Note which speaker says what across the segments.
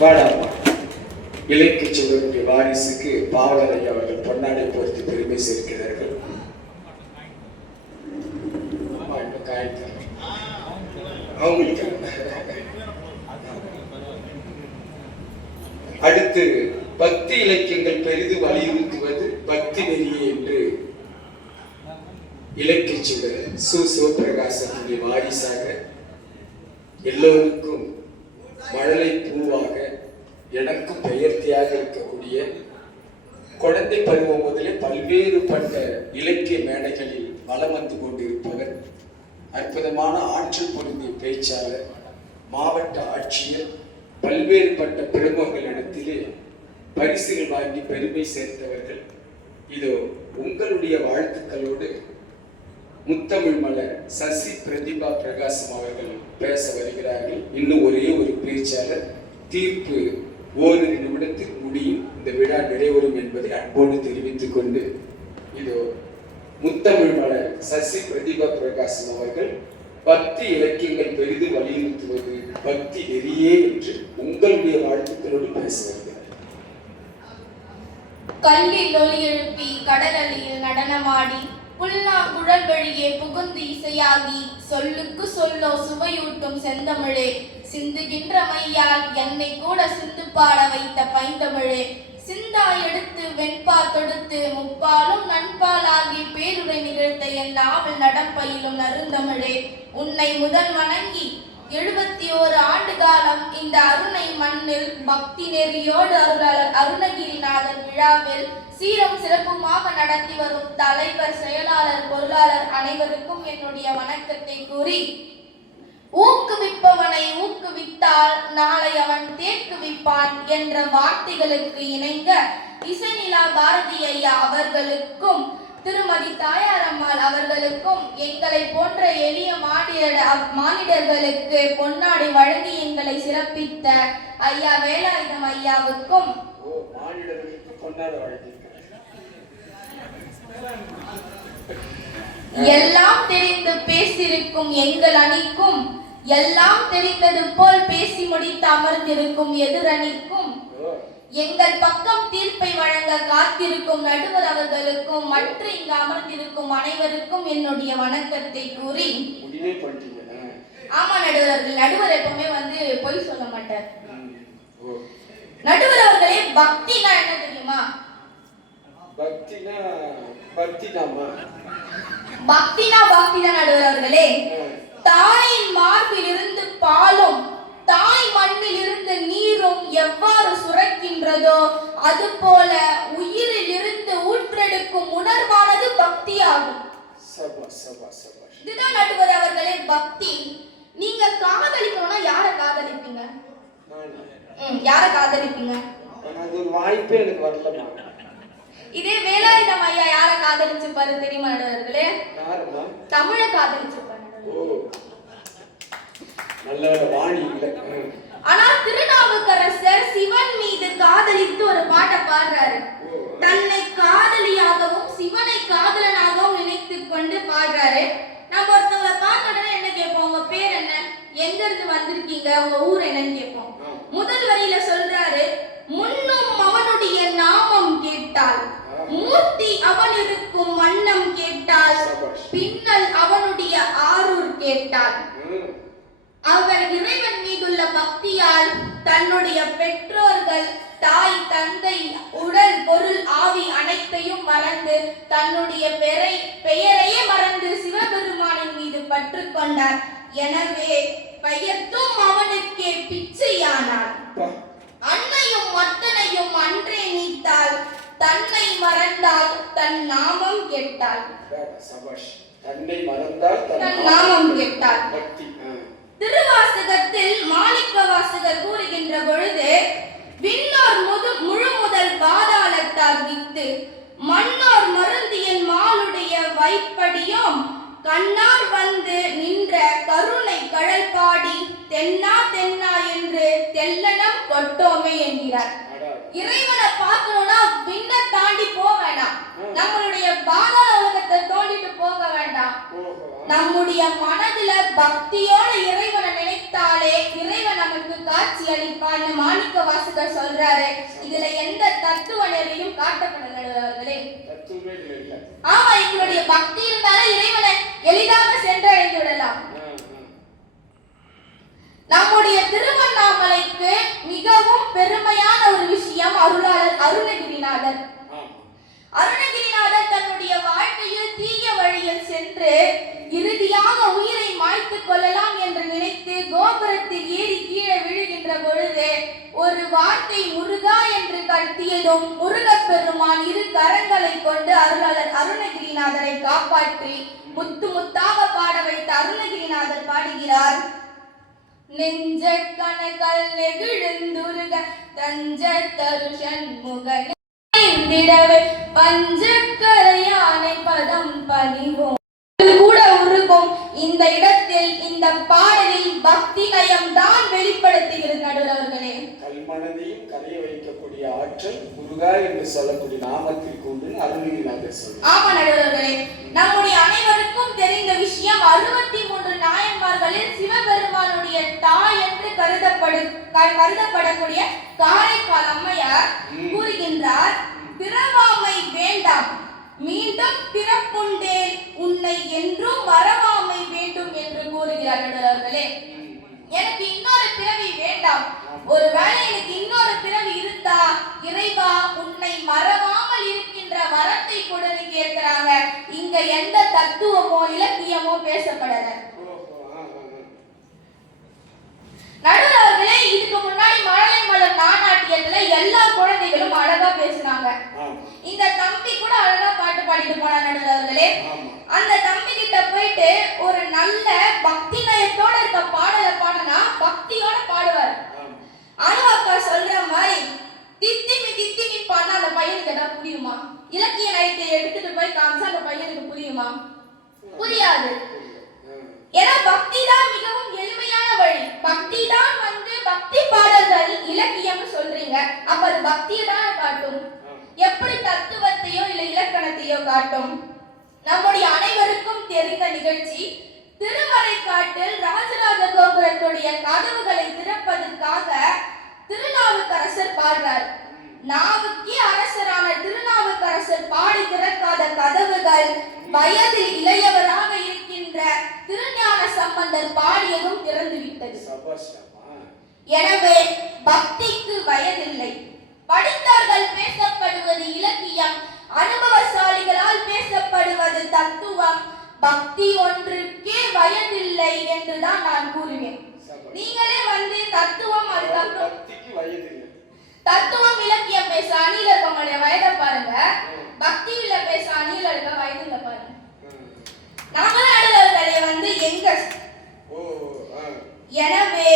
Speaker 1: வாடாமா இலக்கிய சுடருடைய வாரிசுக்கு பாவலரை அவர்கள் பொன்னாடை பொறுத்து பெருமை சேர்க்கிறார்கள். அவங்களுக்கு. அடுத்து பக்தி இலக்கியங்கள் பெரிது வலியுறுத்துவது பக்தி நெறியே என்று இலக்கிய சுடர் சு. சிவபிரகாசனுடைய வாரிசாக எல்லோருக்கும் மழலை பூவாக எனக்கும் பெயர்த்தியாக இருக்கக்கூடிய குழந்தை பருவம் முதலே பல்வேறுபட்ட இலக்கிய மேடைகளில் வலம் வந்து கொண்டிருப்பவர் அற்புதமான ஆற்றல் பொருந்திய பேச்சாளர் மாவட்ட ஆட்சியர் பல்வேறுபட்ட பிரமுகங்களிடத்திலே பரிசுகள் வாங்கி பெருமை சேர்த்தவர்கள். இதோ உங்களுடைய வாழ்த்துக்களோடு முத்தமிழ் மலர் சசி பிரதிபா பிரகாசம் அவர்கள் பேச வருகிறார்கள். இன்னும் ஒரே ஒரு பேச்சாளர் தீர்ப்பு ஓரிரு நிமிடத்தில் முடியும் இந்த விழா நிறைவரும் என்பதை அன்போடு தெரிவித்துக் கொண்டு இதோ முத்தமிழ் மலர் சசி பிரதிபா பிரகாசம் அவர்கள் பக்தி இலக்கியங்கள் பெரிது வலியுறுத்துவது பக்தி நெறியே என்று உங்களுடைய வாழ்த்துக்களோடு பேச கல்வி
Speaker 2: கல்லில் ஒலி எழுப்பி கடலலியில் நடனமாடி புல்லாங்குழல் வழியே புகுந்து இசையாகி சொல்லுக்கு சொல்லோ சுவையூட்டும் செந்தமிழே. சிந்துகின்ற மையால் என்னை கூட சிந்து பாட வைத்த பைந்தமிழே. சிந்தா எடுத்து வெண்பா தொடுத்து முப்பாலும் நண்பாலாகி பேருரை நிகழ்த்த என் நாவல் நடப்பயிலும் நருந்தமிழே உன்னை முதல் வணங்கி எழுபத்தி ஓரு ஆண்டு காலம் இந்த அருணை மண்ணில் பக்தி நெறியோடு அருளாளர் அருணகிரிநாதன் விழாவில் சீரம் சிறப்புமாக நடத்தி வரும் தலைவர் செயலாளர் பொருளாளர் அனைவருக்கும் என்னுடைய வணக்கத்தை கூறி ஊக்குவிப்பவனை ஊக்குவித்தால் நாளை அவன் தேக்குவிப்பான் என்ற வார்த்தைகளுக்கு இணங்க இசைநிலா பாரதி ஐயா அவர்களுக்கும் திருமதி தாயாரம்மாள் அவர்களுக்கும் எங்களை போன்ற எளிய மானிட மானிடர்களுக்கு பொன்னாடி வழங்கி எங்களை சிறப்பித்த ஐயா வேலாயுதம் ஐயாவுக்கும்
Speaker 1: ஓ மானிடர்களுக்கு பொன்னாட வழங்கியிருக்கிறார்
Speaker 2: எல்லாம் தெரிந்து பேசியிருக்கும் எங்கள் அணிக்கும் எல்லாம் தெரிந்தது போல் பேசி முடித்து அமர்ந்திருக்கும் எதிரணிக்கும் எங்கள் பக்கம் தீர்ப்பை வழங்க காத்திருக்கும் நடுவர் அவர்களுக்கும் மற்ற இங்கு அமர்ந்திருக்கும் அனைவருக்கும் என்னுடைய வணக்கத்தை கூறி. ஆமா நடுவர்கள் நடுவர் எப்பவுமே வந்து பொய் சொல்ல மாட்டார். நடுவர் அவர்களே பக்தினா என்ன தெரியுமா?
Speaker 1: பக்தினா பக்திதாம்மா.
Speaker 2: பக்தினா பக்தி தான் நடுவர் அவர்களே.
Speaker 1: ஆ.
Speaker 2: தாயின் மார்பில் இருந்து பாலும் தாய் மண்ணில் இருந்து நீரும் எவ்வாறு சுரக்கின்றதோ அதுபோல உயிரில் இருந்து ஊற்றெடுக்கும் உணர்வானது
Speaker 1: சபா சபா
Speaker 2: இதுதான் நடுவர் அவர்களே பக்தி. நீங்க காதலிக்கணும்னா யாரை காதலிப்பீங்க? யாரை காதலிப்பீங்க?
Speaker 1: அது வாய்ப்பே எனக்கு வரலம்மா
Speaker 2: இதே வேலாயுதம் ஐயா யாரை காதலிச்சிருப்பாரு தெரியுமா நடுவர்களே தமிழை காதலிச்சிருப்பாரு
Speaker 1: ஓ நல்ல வாணி இல்லை. ம்.
Speaker 2: ஆனா திருநாவுக்கரசர் சிவன் மீது காதலித்து ஒரு பாட்டை பாடுறாரு. தன்னை காதலியாகவும் சிவனை காதலனாகவும் நினைத்துக் கொண்டு பாடுறாரு. நம்ம ஒருத்தவங்களை பார்த்த உடனே என்ன கேட்போம்? உங்க பேர் என்ன? எங்க இருந்து வந்திருக்கீங்க? உங்க ஊர் என்னன்னு கேட்போம். தன்னுடைய பெற்றோர்கள் தாய் தந்தை உடல் பொருள் ஆவி அனைத்தையும் மறந்து தன்னுடைய பெறை பெயரையே மறந்து சிவபெருமானின் மீது பற்று கொண்டார் எனவே பெயர்த்தும் அவனுக்கே பிச்சையானார். அன்னையும் மத்தனையும் அன்றே நீத்தால் தன்னை மறந்தால் தன் நாமம் கெட்டாள்
Speaker 1: தன்னை மறந்தால் தன்
Speaker 2: நாமம் கெட்டாள். திருவாசகத்தில் மாணிக்க வாசகர் கூறுகின்ற பொழுது விண்ணோர் முது முழு முதல் பாதாளத்தார் வித்து மன்னோர் மருந்தியன் மாலுடைய வைப்படியும் கண்ணார் வந்து நின்ற கருணை கழல் பாடி தென்னா தென்னா என்று தெல்லனம் கொட்டோமே என்கிறார். இறைவனை பார்க்கணும்னா விண்ண தாண்டி போக வேண்டாம் நம்மளுடைய பாதாள உலகத்தை தோண்டிட்டு போக வேண்டாம். நம்முடைய மனதுல பக்தியோட மாணிக்க சொல்றாரு. இதுல எந்த தத்துவ நிலையும் காட்டப்படலே ஆமா எங்களுடைய பக்தி இருந்தாலே இறைவனை எளிதாக சென்றடைந்து விடலாம். நம்முடைய திருவண்ணாமலைக்கு மிகவும் பெருமையான ஒரு விஷயம் அருளாளர் அருணகிரிநாதர். அருணகிரிநாதர் தன்னுடைய வாழ்க்கையில் தீய வழியில் சென்று இறுதியாக உயிரை மாய்த்து கொள்ளலாம் என்று நினைத்து கோபுரத்தில் ஏறி கீழே விழுகின்ற பொழுது ஒரு வார்த்தை முருகா என்று கட்டியதும் முருகப் பெருமான் இரு கரங்களை கொண்டு அருளாளர் அருணகிரிநாதரை காப்பாற்றி முத்து முத்தாக பாட வைத்த அருணகிரிநாதர் பாடுகிறார். நெஞ்ச கணக்கல் நெகிழ்ந்துருக தஞ்ச தருஷன் முகனே பஞ்சக்கரையானை பதம் பணிவோம் கூட உருகும் இந்த இடத்தில் இந்த பாடலில் பக்தி நயம் தான் வெளிப்படுத்துகிறது நடுவர்களே
Speaker 1: கல்மனதையும் கரைய வைக்கக்கூடிய ஆற்றல் முருகா என்று சொல்லக்கூடிய நாமத்திற்கு உண்டு அருணகிரிநாதர் சொல்றார்.
Speaker 2: ஆமா நடுவர்களே நம்முடைய அனைவருக்கும் தெரிந்த விஷயம் அறுபத்தி மூன்று நாயன்மார்களில் சிவபெருமானுடைய தாய் என்று கருதப்படு கருதப்படக்கூடிய காரைக்கால் அம்மையார். கூறுகின்றார் பிறவாமை வேண்டாம் மீண்டும் பிறப்புண்டேன் உன்னை என்றும் மறவாமை வேண்டும் என்று கூறுகிறார் நடுவர்களே. எனக்கு இன்னொரு பிறவி வேண்டாம். ஒருவேளை எனக்கு இன்னொரு பிறவி இருந்தா இறைவா உன்னை மறவாமல் இருக்கின்ற வரத்தை கொடுன்னு கேட்கிறாங்க. இங்க எந்த தத்துவமோ இலக்கியமோ பேசப்படல. நடுவர்களே இதுக்கு முன்னாடி மழலை மலர் நானாட்டியத்துல எல்லா குழந்தைகளும் அழகா பேசுனாங்க. இந்த தம்பி கூட அழகா பாட்டு பாடிட்டு போனா நடுவர்களே அந்த தம்பி கிட்ட போயிட்டு ஒரு நல்ல அப்ப அது பக்தியை தான் காட்டும். எப்படி தத்துவத்தையோ இல்ல இலக்கணத்தையோ காட்டும் நம்முடைய அனைவருக்கும் தெரிந்த நிகழ்ச்சி திருமறைக்காட்டில் ராஜராஜ கோபுரத்துடைய கதவுகளை திறப்பதற்காக திருநாவுக்கரசர் பாடுறார் நாவுக்கே அரசரான திருநாவுக்கரசர் பாடி திறக்காத கதவுகள் வயதில் இளையவராக இருக்கின்ற திருஞான சம்பந்தர் பாடியதும் திறந்து விட்டது
Speaker 1: சபாஷ் அம்மா.
Speaker 2: எனவே வயதில்லை படித்தவர்கள் பேசப்படுவது இலக்கியம் அனுபவசாலிகளால் பேசப்படுவது தத்துவம் பக்தி ஒன்றுக்கே வயதில்லை என்றுதான் நான் கூறுவேன். நீங்களே வந்து தத்துவம் அதுக்கப்புறம்
Speaker 1: பக்திக்கு வயது இல்லை
Speaker 2: தத்துவம் இலக்கியம் பேச அணில இருக்கவங்களுடைய வயதை பாருங்க பக்தியில பேச அணில இருக்க வயதுல பாருங்க நம்மளும் நடுவர்களே வந்து எங்க
Speaker 1: ஓ ஆ.
Speaker 2: எனவே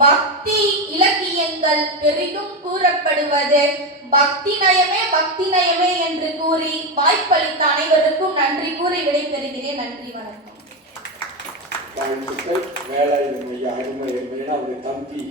Speaker 2: பக்தி இலக்கியங்கள் பெரிதும் கூறப்படுவது. பக்தி நயமே பக்தி நயமே என்று கூறி வாய்ப்பளித்த அனைவருக்கும் நன்றி கூறி விடைபெறுகிறேன். நன்றி வணக்கம்.
Speaker 1: வேலை அருமை அவருடைய தம்பி